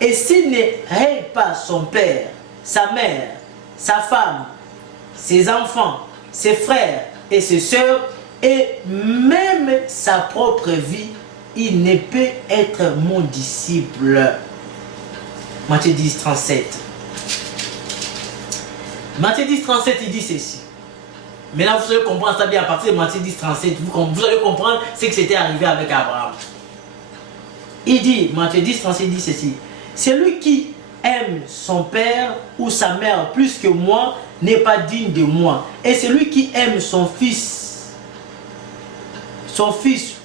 Et s'il ne hait pas son père, sa mère, sa femme, ses enfants, ses frères et ses sœurs, et même sa propre vie, il ne peut être mon disciple. Matthieu 10, 37. Matthieu 10, 37, il dit ceci. Maintenant, vous allez comprendre ça bien à partir de Matthieu 10, 37. Vous allez comprendre ce qui s'était arrivé avec Abraham. Il dit, Matthieu 10, 37, il dit ceci. Celui qui aime son père ou sa mère plus que moi n'est pas digne de moi. Et celui qui aime son fils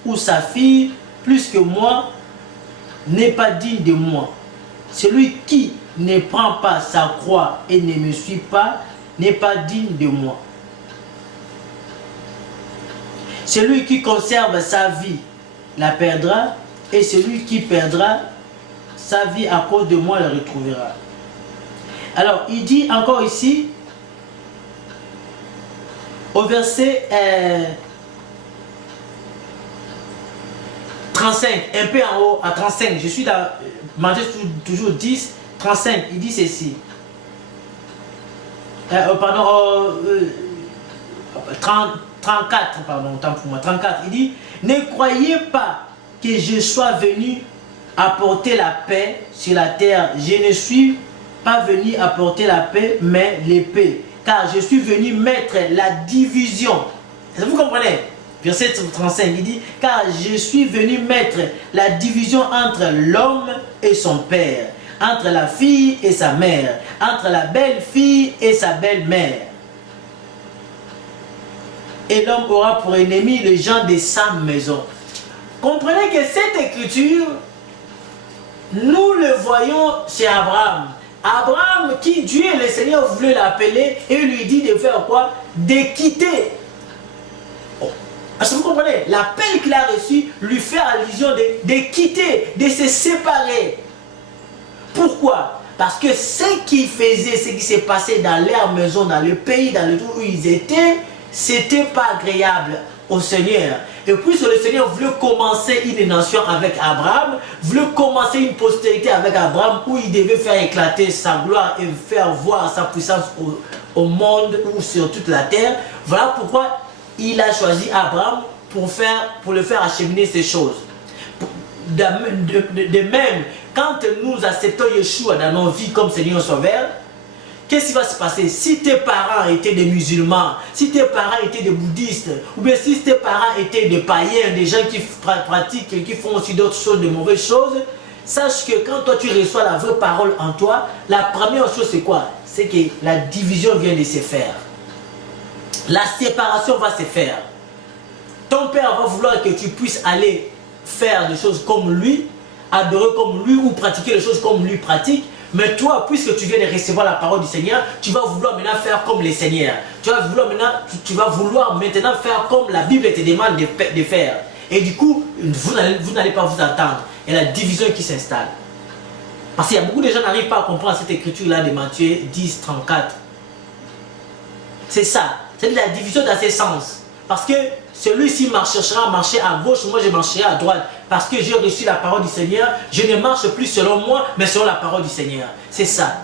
ou sa fille plus que moi n'est pas digne de moi. Celui qui ne prend pas sa croix et ne me suit pas n'est pas digne de moi. Celui qui conserve sa vie la perdra, et celui qui perdra sa vie à cause de moi la retrouvera. Alors, il dit encore ici, au verset 35, un peu en haut, à 35, je suis dans Matthieu toujours 10, 35, il dit ceci. 34, pardon, tant pour moi, 34, il dit, ne croyez pas que je sois venu apporter la paix sur la terre. Je ne suis pas venu apporter la paix, mais l'épée. Car je suis venu mettre la division. Vous comprenez? Verset 35, il dit, car je suis venu mettre la division entre l'homme et son père, entre la fille et sa mère, entre la belle-fille et sa belle-mère. Et l'homme aura pour ennemi les gens de sa maison. Comprenez que cette écriture, nous le voyons chez Abraham. Abraham, qui Dieu le Seigneur voulait l'appeler et lui dit de faire quoi? De quitter. Est-ce que vous comprenez? L'appel qu'il a reçu lui fait allusion de quitter, de se séparer. Pourquoi? Parce que ce qu'il faisait, ce qui s'est passé dans leur maison, dans le pays, dans le trou où ils étaient, c'était pas agréable au Seigneur. Et puis le Seigneur voulait commencer une nation avec Abraham, voulait commencer une postérité avec Abraham où il devait faire éclater sa gloire et faire voir sa puissance au monde ou sur toute la terre. Voilà pourquoi il a choisi Abraham pour le faire acheminer ces choses. De même, quand nous acceptons Yeshua dans nos vies comme Seigneur Sauveur, qu'est-ce qui va se passer? Si tes parents étaient des musulmans, si tes parents étaient des bouddhistes, ou bien si tes parents étaient des païens, des gens qui pratiquent, qui font aussi d'autres choses, de mauvaises choses, sache que quand toi tu reçois la vraie parole en toi, la première chose c'est quoi? C'est que la division vient de se faire. La séparation va se faire. Ton père va vouloir que tu puisses aller faire des choses comme lui, adorer comme lui ou pratiquer les choses comme lui pratique. Mais toi, puisque tu viens de recevoir la parole du Seigneur, tu vas vouloir maintenant faire comme les seigneurs. Tu vas vouloir maintenant faire comme la Bible te demande de faire. Et du coup, vous n'allez pas vous attendre. Et la division qui s'installe. Parce qu'il y a beaucoup de gens qui n'arrivent pas à comprendre cette écriture-là de Matthieu 10, 34. C'est ça. C'est de la division dans ce sens. Parce que celui-ci cherchera à marcher à gauche, moi je marcherai à droite. Parce que j'ai reçu la parole du Seigneur, je ne marche plus selon moi, mais selon la parole du Seigneur. C'est ça.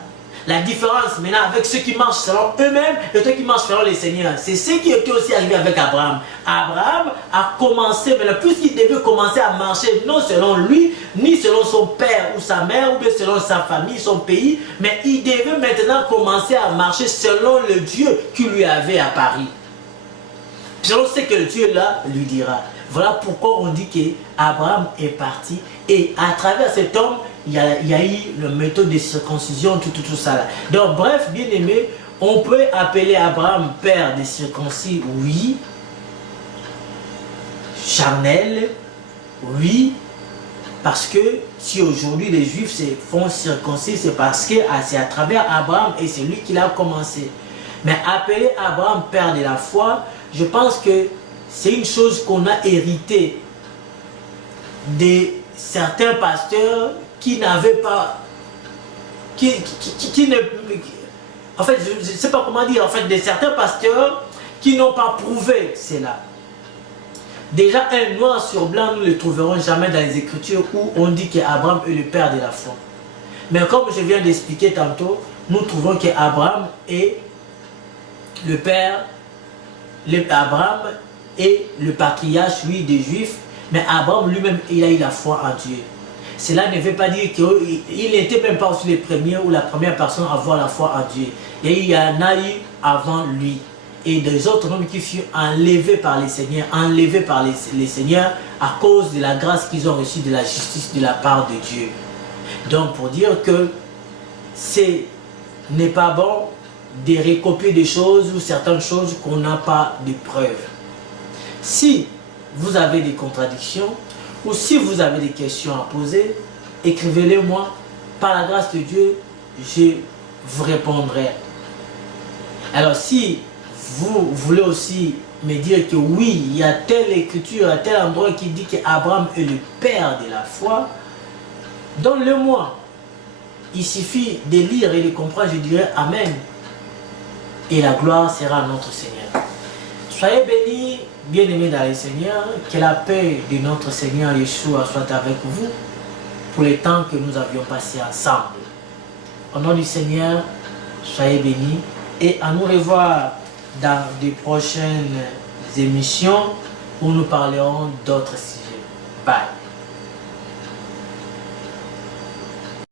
La différence maintenant avec ceux qui marchent selon eux-mêmes et ceux qui marchent selon les seigneurs. C'est ce qui était aussi arrivé avec Abraham. Abraham a commencé, mais puisqu'il devait commencer à marcher non selon lui, ni selon son père ou sa mère, ou bien selon sa famille, son pays, mais il devait maintenant commencer à marcher selon le Dieu qui lui avait apparu. Selon ce que le Dieu là lui dira. Voilà pourquoi on dit qu'Abraham est parti et à travers cet homme, il y a eu la méthode de circoncision, tout ça là. Donc bref, bien aimé, on peut appeler Abraham père des circoncis, oui. Charnel, oui. Parce que si aujourd'hui les Juifs se font circoncis, c'est parce que c'est à travers Abraham et c'est lui qui l'a commencé. Mais appeler Abraham père de la foi, je pense que c'est une chose qu'on a héritée de certains pasteurs qui n'avaient pas... en fait, je ne sais pas comment dire, en fait, de certains pasteurs qui n'ont pas prouvé cela. Déjà, un noir sur blanc, nous ne le trouverons jamais dans les Écritures où on dit qu'Abraham est le père de la foi. Mais comme je viens d'expliquer tantôt, nous trouvons qu'Abraham est le père, Abraham est le patriarche, oui, des Juifs, mais Abraham lui-même, il a eu la foi en Dieu. Cela ne veut pas dire qu'il n'était même pas aussi le premier ou la première personne à avoir la foi en Dieu. Et il y en a eu avant lui. Et des autres hommes qui furent enlevés par les seigneurs, enlevés par les seigneurs à cause de la grâce qu'ils ont reçue de la justice de la part de Dieu. Donc pour dire que ce n'est pas bon de recopier des choses ou certaines choses qu'on n'a pas de preuves. Si vous avez des contradictions ou si vous avez des questions à poser, écrivez-les moi. Par la grâce de Dieu, je vous répondrai. Alors si vous voulez aussi me dire que oui, il y a telle écriture, à tel endroit qui dit qu'Abraham est le père de la foi, donne-le-moi. Il suffit de lire et de comprendre, je dirais Amen. Et la gloire sera à notre Seigneur. Soyez bénis, bien-aimés dans le Seigneur, que la paix de notre Seigneur Yeshua soit avec vous pour les temps que nous avions passé ensemble. Au nom du Seigneur, soyez bénis et à nous revoir dans de prochaines émissions où nous parlerons d'autres sujets. Bye.